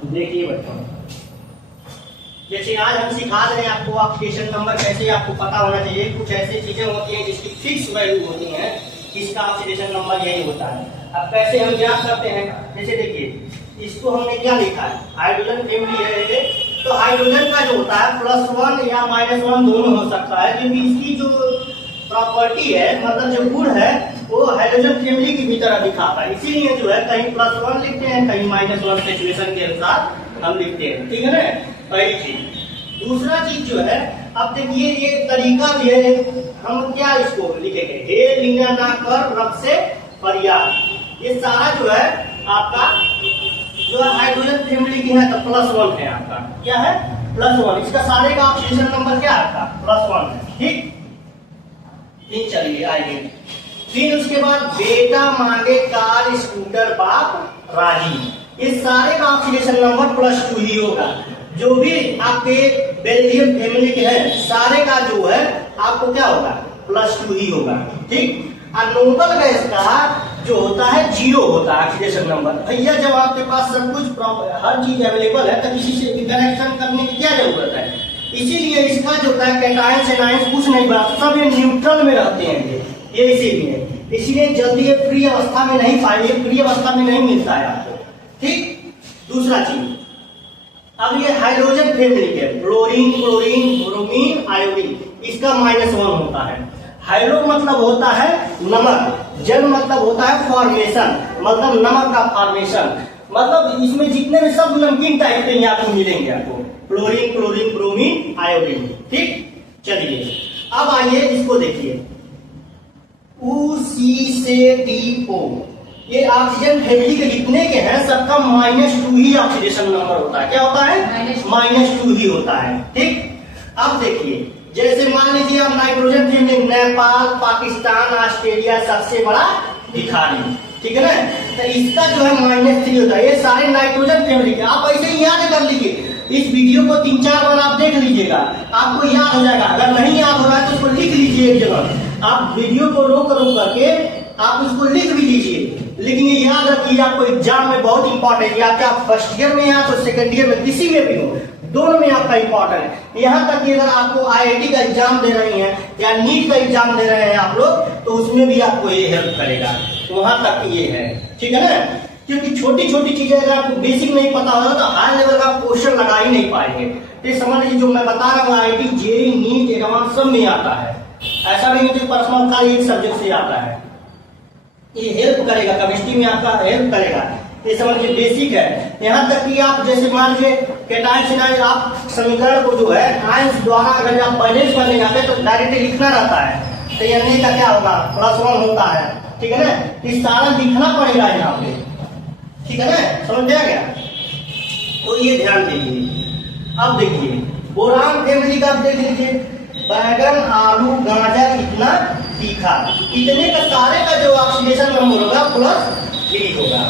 देखिए बच्चों, जैसे आज हम सिखा रहे हैं आपको ऑक्सीडेशन नंबर कैसे आपको पता होना चाहिए। कुछ ऐसी चीजें होती हैं जिसकी फिक्स वैल्यू होती हैं, इसका ऑक्सीडेशन नंबर यही होता है। अब कैसे हम ज्ञात करते हैं, जैसे देखिए इसको हमने क्या लिखा है, हाइड्रोजन फैमिली है, तो हाइड्रोजन का जो होता है +1 या -1 दोनों हो सकता है, क्योंकि इसकी जो प्रॉपर्टी है, मतलब जो गुण है, वो हाइड्रोजन फैमिली की भी तरह दिखाता है। इसीलिए जो है कहीं +1 लिखते हैं, कहीं -1 सिचुएशन के अनुसार हम लिखते हैं, ठीक है ना। पहली चीज। दूसरा चीज जो है, अब देखिए ये तरीका भी है, हम क्या इसको लिखेंगे, हे लिंगा ना कर रब से फरियाद। ये सारा जो है आपका जो हाइड्रोजन फैमिली की है तो +1 है आपका, क्या है +1। इसका सारे का ऑक्सीडेशन नंबर क्या है आपका +1 है, ठीक। फिर चलिए आइए, फिर उसके बाद बेटा मांगे कार स्कूटर बाप राजी। इस सारे का ऑक्सीडेशन नंबर +2 ही होगा। जो भी आपके बेरिलियम फैमिली के हैं सारे का जो है आपको क्या होगा +2 ही होगा, ठीक। और नोबल गैस का जो होता है 0 होता है ऑक्सीडेशन नंबर। भैया जब आपके पास सब कुछ हर चीज अवेलेबल है तो किसी से इंटरेक्शन करने की क्या जरूरत है। इसीलिए इसका जो होता है कैटायंस एनायंस कुछ नहीं बना, सब ये न्यूट्रल में रहते हैं ये इसीलिए जल्दी ये फ्री अवस्था में नहीं पाएंगे, फ्री अवस्था में नहीं मिलता है आपको, ठीक। दूसरा चीज, अब ये हाइड्रोजन फैमिली के फ्लोरीन क्लोरीन ब्रोमीन आयोडीन, इसका -1 होता है। हाइड्रो मतलब होता है नमक, जल मतलब होता है फॉर्मेशन, मतलब नमक का फॉर्मेशन, मतलब इसमें जितने भी सब नमकीन टाइप के आपको मिलेंगे आपको, फ्लोरीन क्लोरीन ब्रोमीन आयोडीन, ठीक। चलिए अब आइए इसको देखिए, UC से TO, ये ऑक्सीजन फैमिली के जितने के हैं सबका -2 ही ऑक्सीडेशन नंबर होता है। क्या होता है -2 ही होता है, ठीक। अब देखिए जैसे मान लीजिए आप nitrogen family, Nepal Pakistan Australia सबसे बड़ा भिखारी, ठीक है ना, तो इसका जो है -3 होता है। ये सारे नाइट्रोजन फैमिली के, आप ऐसे ही याद कर लीजिए, इस वीडियो को 3-4 बार आप देख लीजिएगा, आपको याद हो जाएगा। अगर नहीं याद हो रहा है तो उसको लिख लीजिए एक जगह, आप वीडियो को रोक करके आप उसको लिख भी लीजिए। लेकिन ये याद रखिए आपको एग्जाम में बहुत इंपॉर्टेंट है, या क्या फर्स्ट ईयर में या तो सेकंड ईयर में, किसी में भी हो, दोनों में आपका इंपॉर्टेंट है। यहाँ तक कि अगर आपको IIT का एग्जाम दे रही हैं या नीट का एग्जाम दे रहे हैं आप लोग, तो उसमें भी आपको ये हेल्प करेगा, वहां तक ये है, ठीक है ना। क्योंकि छोटी छोटी चीजें अगर आपको बेसिक नहीं पता होगा तो हाई लेवल का क्वेश्चन लगा ही नहीं पाएंगे। तो समझ लीजिए जो मैं बता रहा हूँ IIT JEE नीट एडवांस सब में आता है, ऐसा नहीं कि पर्सनल खाली एक सब्जेक्ट से आता है। ये हेल्प करेगा, केमिस्ट्री में आपका हेल्प करेगा, ये समझिए बेसिक है। यहाँ तक कि आप जैसे मान लीजिए कैटायंस एनायंस, आप समीकरण को जो है आयंस द्वारा अगर आप बैलेंस करने जाते तो डायरेक्ट लिखना रहता है, तो यानी का क्या होगा +1 होता है, ठीक है ना। इस सारा लिखना पड़ेगा यहाँ पे, ठीक है ना, समझ में आ गया। तो ये ध्यान दीजिए। अब देखिए बोरान फैमिली का देख लीजिए, बैगन आलू गाजर इतना तीखा, इतने का सारे का जो ऑक्सीडेशन नंबर होगा +3 होगा,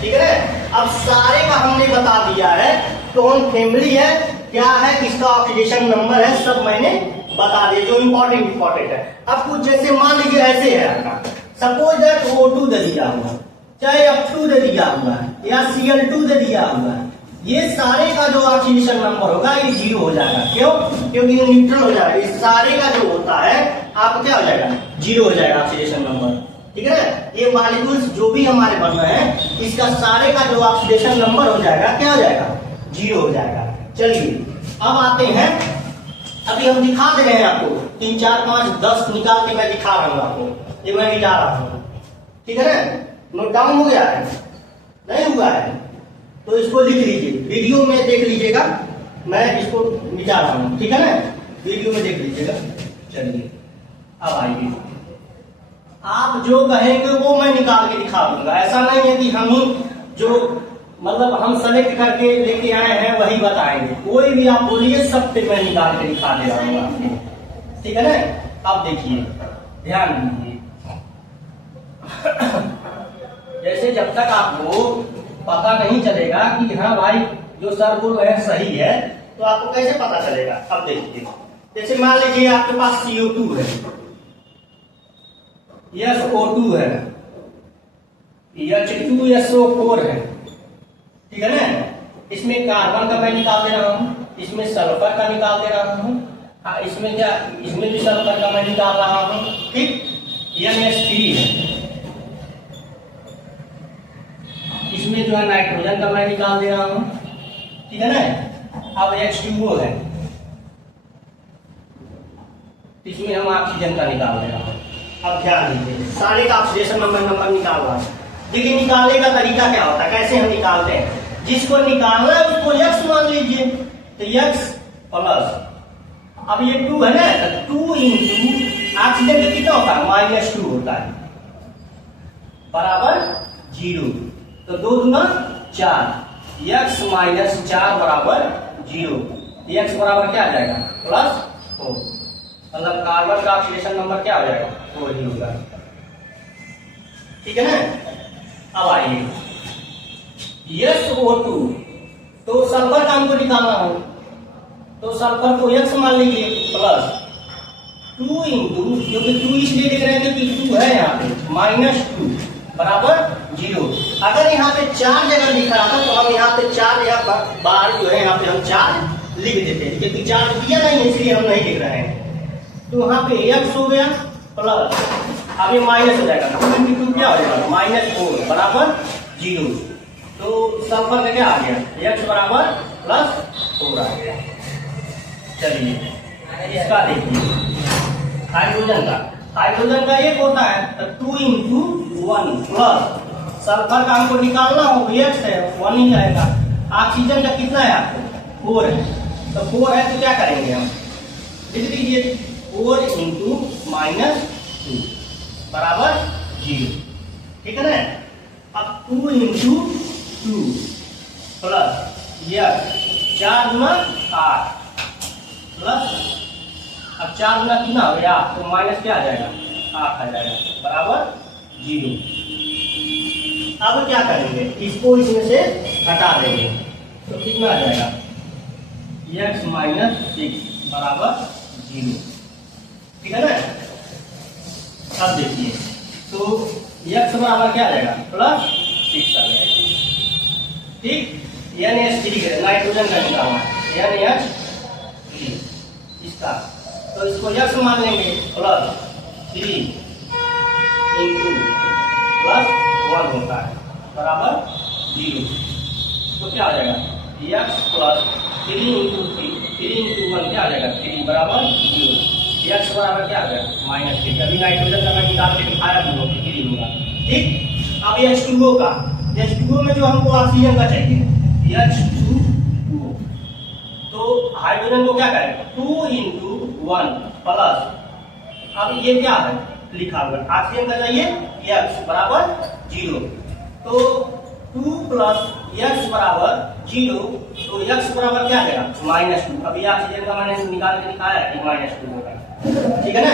ठीक है। अब सारे का हमने बता दिया है कौन फैमिली है, क्या है, किसका ऑक्सीडेशन नंबर है, सब मैंने बता दिया जो इंपॉर्टेंट है। अब कुछ जैसे मान लीजिए ऐसे है आपका, सपोज दैट O2 दे दिया हुआ, चाहे F2 दे दिया हुआ या Cl2 दे दिया हुआ, ये सारे का जो ऑक्सीडेशन नंबर होगा ये 0 हो जाएगा। क्यों? क्योंकि ये न्यूट्रल हो जाएगा। इस सारे का जो होता है आपको क्या हो जाएगा 0 हो जाएगा ऑक्सीडेशन नंबर, ठीक है ना। ये मॉलिक्यूल्स जो भी हमारे बन रहे हैं इसका सारे का जो ऑक्सीडेशन नंबर हो जाएगा क्या हो जाएगा 0 हो जाएगा। चलिए अब आते हैं, अभी हम दिखा दे रहे हैं आपको 3 4 5 10 निकाल के मैं दिखा रहा हूँ आपको, ये मैं मिटा रहा हूँ, ठीक है ना। नोट डाउन हो गया है, नहीं हुआ है तो इसको लिख लीजिए, वीडियो में देख लीजिएगा, मैं इसको मिटा रहा हूँ, ठीक है ना, वीडियो में देख लीजिएगा। चलिए अब आइए, आप जो कहेंगे वो मैं निकाल के दिखा दूंगा। ऐसा नहीं है कि हम ही जो मतलब हम सेलेक्ट करके लेके आए हैं वही बताएंगे, कोई भी आप बोलिए सब पे मैं निकाल के दिखा दे रहा हूँ आपको, ठीक है ना। अब देखिए ध्यान दीजिए, जैसे जब तक आपको पता नहीं चलेगा कि हाँ भाई जो सर बोल रहे हैं सही है, तो आपको कैसे पता चलेगा। अब देखिए जैसे मान लीजिए आपके पास CO2 है, SO2 है, H2SO4 है, ठीक है ना, इसमें कार्बन का मैं निकाल दे रहा हूँ, इसमें सल्फर का निकाल दे रहा हूँ, इसमें क्या, इसमें भी सल्फर का मैं निकाल रहा हूँ, ठीक। NH3 है, इसमें जो है नाइट्रोजन का मैं निकाल दे रहा हूँ, ठीक है ना। अब H2O है, इसमें हम ऑक्सीजन का निकाल दे रहा हूँ। अब ध्यान दीजिए, सारे का ऑक्सीडेशन नंबर निकाल रहा है। लेकिन निकालने का तरीका क्या होता है, कैसे हम निकालते हैं? जिसको निकालना है उसको X मान लीजिए, तो X प्लस, अब ये 2 है ना, तो 2 इंटू ऑक्सीजन का कितना होता है, -2 होता है, बराबर 0। तो 2 दूना 4, x माइनस 4 बराबर 0। x बराबर क्या आ जाएगा, +4। मतलब कार्बन का ऑक्सीडेशन नंबर क्या हो जाएगा, 4 ही होगा, ठीक है ना। अब आइए SO2, तो सल्फर का हमको निकालना हो, तो सल्फर को x मान लीजिए, प्लस 2 इंटू, क्योंकि 2 इसलिए लिख रहे हैं क्योंकि 2 है यहाँ पे, -2 बराबर 0। अगर यहाँ पे 4 जगह लिखा था तो हम यहाँ पे 4 या बाहर जो है यहाँ पे हम 4 लिख देते हैं, क्योंकि 4 दिया नहीं है इसलिए हम नहीं लिख रहे हैं। तो यहाँ पे x हो गया प्लस, अब ये माइनस हो जाएगा, 2 इंटू 2 क्या हो जाएगा, -4 बराबर 0। तो सल्फर का क्या आ गया, x बराबर +4 आ गया। चलिए इसका देखिए, हाइड्रोजन का एक होता है, तो 2 इंटू 1 प्लस, सल्फर का हमको निकालना हो, x है 1 ही आएगा। ऑक्सीजन का कितना है आपको, 4 है, तो 4 है तो क्या करेंगे हम, लिख दीजिए 4 इंटू -2 बराबर 0, ठीक है ना। अब 2 इंटू 2 प्लस, यह 4 गुना 8 प्लस, अब 4 गुना कितना हो गया, तो माइनस क्या आ जाएगा, 8 आ जाएगा, बराबर 0। अब क्या करेंगे, इसको इसमें से हटा देंगे, तो कितना आ जाएगा, x माइनस 6 बराबर 0, ठीक है ना। अब देखिए, तो x बराबर क्या आ जाएगा, +6 आ जाएगा, ठीक। NH3 नाइट्रोजन का निकालना है, NH3 इसका, तो इसको x मान लेंगे, +3 इंटू +1 होता है, बराबर 0। तो क्या आ जाएगा, x प्लस 3 इंटू 1 क्या आ जाएगा, 3 बराबर 0। x बराबर क्या आ जाएगा, -3। अभी नाइट्रोजन का मैं निकाल के दिखाया हम लोग, 3 होगा, ठीक। अब H2O का, H2O में जो हमको ऑक्सीजन का चाहिए, H2O, तो हाइड्रोजन को क्या करें, 2 इंटू 1 प्लस, अब ये क्या है लिखा हुआ, ऑक्सीजन का चाहिए x बराबर 0, तो 2 प्लस x बराबर 0, तो x बराबर क्या आएगा, -2। अभी ऑक्सीजन का मैंने निकाल के दिखाया है कि -2 होगा, ठीक है ना।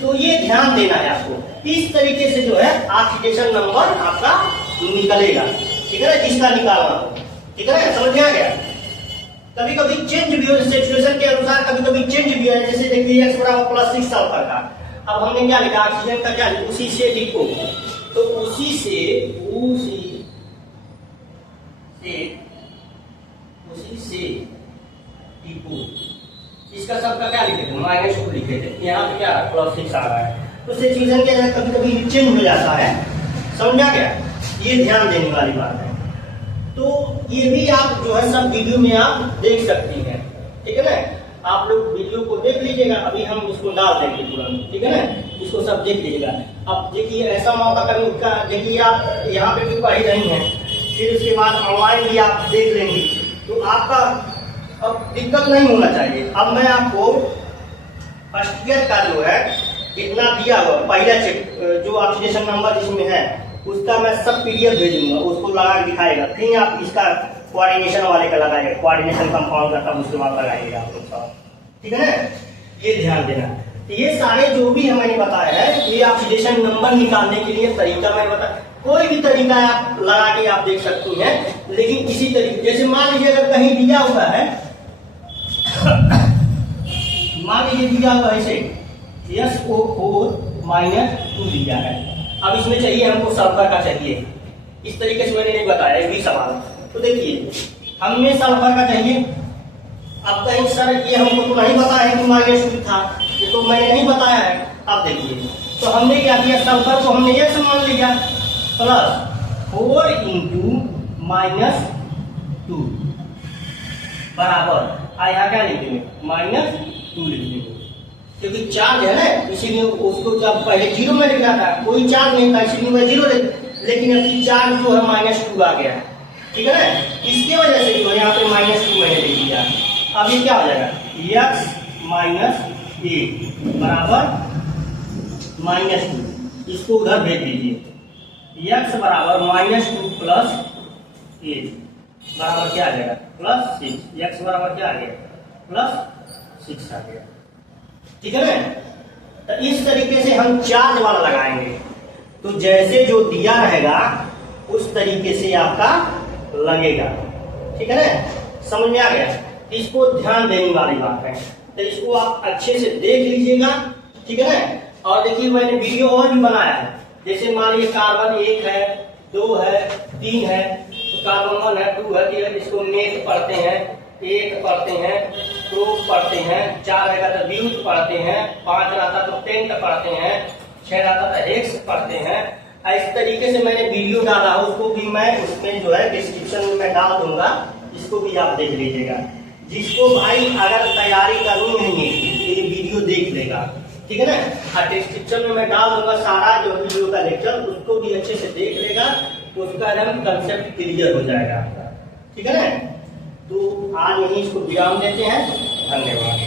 तो ये ध्यान देना है आपको, इस तरीके से जो है ऑक्सीडेशन नंबर आपका निकलेगा, ठीक है ना, जिसका निकालना हो, ठीक है ना, समझ में आ गया। कभी कभी चेंज भी हो, सिचुएशन के अनुसार कभी कभी चेंज भी है, जैसे देखिए x बराबर +6 सल्फर का, अब हमने क्या लिखा, ऑक्सीजन का क्या, उसी से लिखो, तो उसी से लिखो, इसका सबका क्या लिखे थे, -2 लिखे थे, यहाँ पे क्या +6 आ रहा है, तो सिचुएशन के अंदर कभी कभी चेंज हो जाता है, समझा क्या, ये ध्यान देने वाली बात है। तो ये भी आप जो है सब वीडियो में आप देख सकती हैं, ठीक है ना। आप लोग वीडियो को देख लीजिएगा, अभी हम इसको डाल देंगे तुरंत, ठीक है ना, इसको सब देख लीजिएगा। अब देखिए ऐसा मौका कभी का, देखिए आप यहाँ पे भी पढ़ी रही हैं, फिर उसके बाद ऑनलाइन भी आप देख लेंगे, तो आपका अब दिक्कत नहीं होना चाहिए। अब मैं आपको फर्स्ट ईयर का जो है इतना दिया हुआ पहला चेक जो ऑक्सीडेशन नंबर जिसमें है उसका मैं सब PDF भेजूंगा, उसको लगा के दिखाएगा, फिर आप इसका कोऑर्डिनेशन वाले का लगाएगा, कोऑर्डिनेशन कंपाउंड का, तब उसके बाद लगाइएगा आप लोग सब, ठीक है ना, ये ध्यान देना। तो ये सारे जो भी मैंने बताया है, ये ऑक्सीडेशन नंबर निकालने के लिए तरीका मैं बता, कोई भी तरीका आप लगा के आप देख सकती हैं, लेकिन इसी तरीके, जैसे मान लीजिए अगर कहीं दिया हुआ है, मान लीजिए दिया हुआ है इसे SO4 -2 दिया है, अब इसमें चाहिए हमको सल्फर का चाहिए, इस तरीके से मैंने नहीं बताया, ये भी सवाल। तो देखिए हमें सल्फर का चाहिए। अब कहीं सर ये हमको तो नहीं बताया है कि -2 था, ये तो मैंने नहीं बताया है। अब देखिए तो हमने क्या किया, सल्फर को हमने x मान लिया प्लस 4 इंटू -2 बराबर यहाँ क्या लिख देंगे -2 लिख देंगे, क्योंकि चार्ज है ना, इसीलिए उसको जब पहले 0 में लिखा था, कोई चार्ज नहीं था इसीलिए मैं 0 लेकिन अब चार्ज जो है -2 आ गया, ठीक है ना। इसके वजह से जो यहाँ पे -2 मैंने लिख दिया। अब ये क्या हो जाएगा, x -8 बराबर -2, इसको उधर भेज दीजिए। x बराबर -2 प्लस 8 बराबर क्या आ जाएगा +6। x बराबर क्या आ गया +6 आ गया, ठीक है ना। तो इस तरीके से हम चार्ज वाला लगाएंगे, तो जैसे जो दिया रहेगा उस तरीके से आपका लगेगा, ठीक है ना। समझ में आ गया, इसको ध्यान देने वाली बात है, तो इसको आप अच्छे से देख लीजिएगा, ठीक है ना। और देखिए मैंने वीडियो और भी बनाया है, जैसे मान लीजिए कार्बन 1 है, 2 है, 3 है, तो कार्बन 1 है, 2 है, 3 है, इसको नेट पढ़ते हैं, 1 पढ़ते हैं, 2 पढ़ते हैं, 4 रहेगा तो ब्यूट पढ़ते हैं, 5 रहता तो टेंट पढ़ते हैं, 6 रहता तो हेक्स पढ़ते हैं। इस तरीके से मैंने वीडियो डाला है, उसको भी मैं उसमें जो है डिस्क्रिप्शन में मैं डाल दूंगा, इसको भी आप देख लीजिएगा। जिसको भाई अगर तैयारी करनी है तो ये वीडियो देख लेगा, ठीक है ना। डिस्क्रिप्शन में मैं डाल दूंगा सारा जो वीडियो का लेक्चर, उसको भी अच्छे से देख लेगा, उसका एकदम कंसेप्ट क्लियर हो जाएगा आपका, ठीक है ना। तो आज यही इसको विराम देते हैं, धन्यवाद।